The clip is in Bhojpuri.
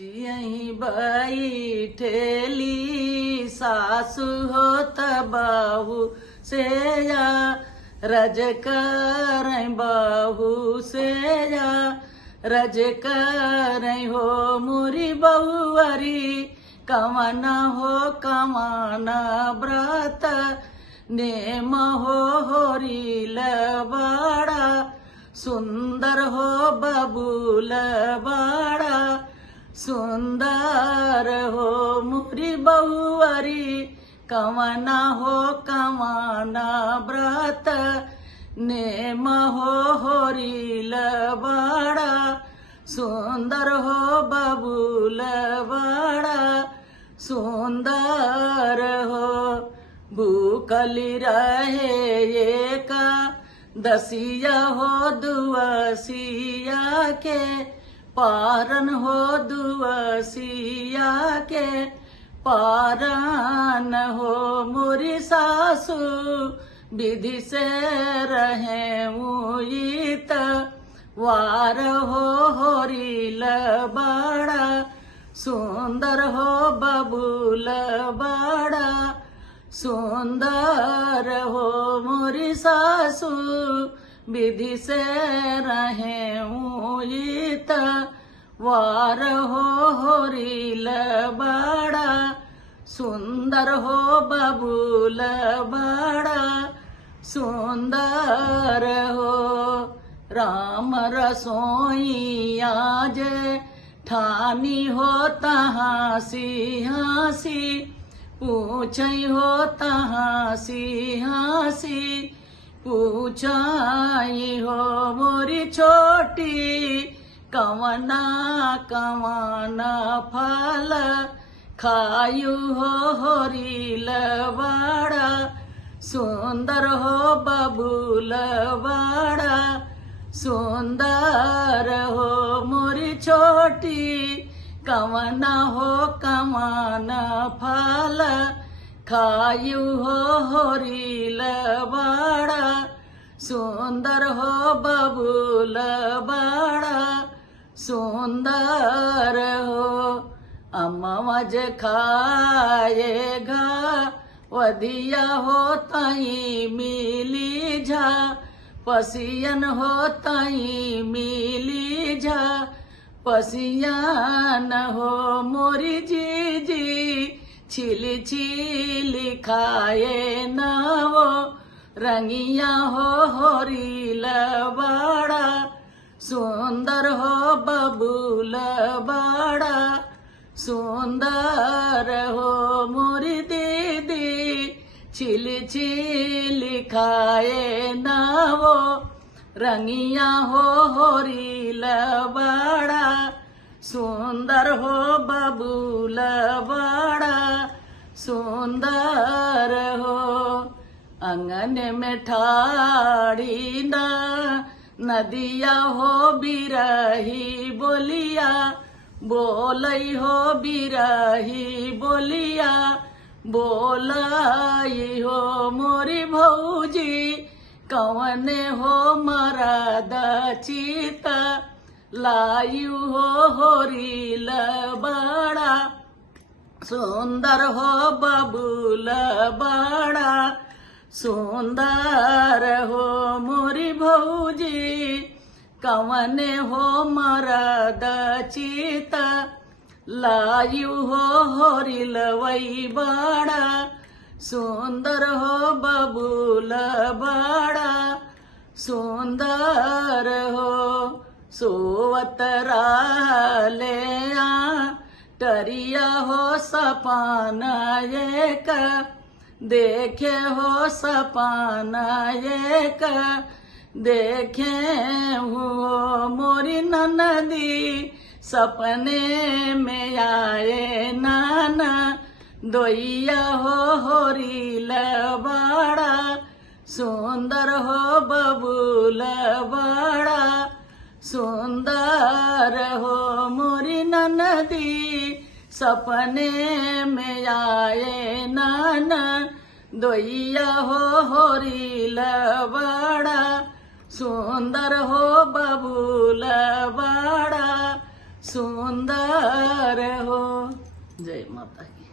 यही बैठेली सासु होत बहू से या रज कर बहू से या रज कर हो मुरी बहुअरी कमना हो कमाना व्रत नेम हो होरील बाड़ा सुंदर हो बबूल बाड़ा सुंदर हो मुरी बहुअरी कमना हो कमाना व्रत नेम हो होरील बाड़ा सुंदर हो बबूल बाड़ा सुंदर हो भूखली रहे एका दसिया हो दुआसिया के पारन हो दुआसिया के पारन हो मुरी सासु विधि से रहे मुईत वार हो होरील बाड़ा सुंदर हो बबूल बाड़ा सुंदर हो मुरी सासु विधि से रहे उत वार हो होरील बाड़ा सुंदर हो बबूल बाड़ा सुंदर हो राम रसोई आज ठानी हो तहाँसी हाँसी पूछई हो तहाँसी हाँसी पूछाई हो मोरी छोटी कवना कवना फल खायु हो होरील बाड़ा सुंदर हो बबूल बाड़ा सुंदर हो मोरी छोटी कवना हो कमाना फल खायु हो होरील बाड़ा सुंदर हो बबूल बाड़ा सुंदर हो अमज खाएगा वदिया हो तई मिली झा पसियन हो तई मिली झा पसियन हो मोरी जीजी छिली छिली खाए नवो रंगिया हो होरील बाड़ा सुंदर हो बबूल बाड़ा सुंदर हो मोरी दीदी छिली छिली खाए नवो रंगिया हो होरील बाड़ा सुंदर हो बबूल बाड़ा सुंदर हो अंगन में ठाड़ी ना नदिया हो बिरही बोलिया बोलई हो बिरही बोलिया बोलई हो मोरी भौजी कवने हो मरद चिता लायु हो होरील बाड़ा सुंदर हो बबूल बाड़ा सुंदर हो मोरी भौजी कवने हो मरद चिता लायु हो होरील वही बाड़ा सुंदर हो बबूल बाड़ा सुंदर हो सोवत राले टरिया हो सपाना एक देखे हो सपाना एक देखे हो मोरी ननदी सपने में आए नाना दोइया हो होरील बाड़ा सुंदर हो बबूल बाड़ा सुंदर हो मोरी ननदी सपने में आए नाना दोइया हो होरील बाड़ा सुंदर हो बबूल बाड़ा सुंदर हो। जय माता की।